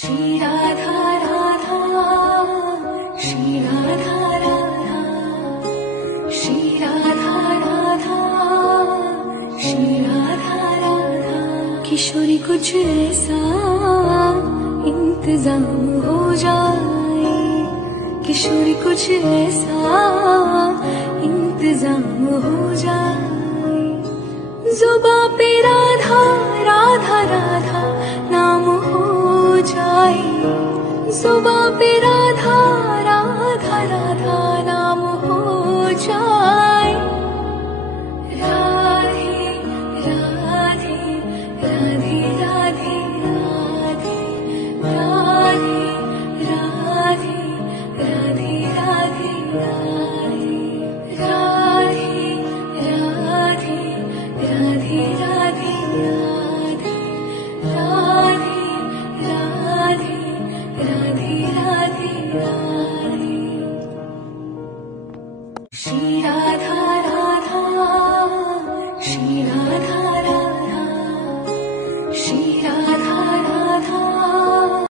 श्री राधा राधा, श्री राधा राधा, श्री राधा राधा, श्री राधा राधा। किशोरी कुछ ऐसा इंतजाम हो जाए, किशोरी कुछ ऐसा इंतजाम हो जाए। जुबां पे राधा राधा राधा नाम हो जाए, जुबां पे राधा राधा राधा नाम हो जाए।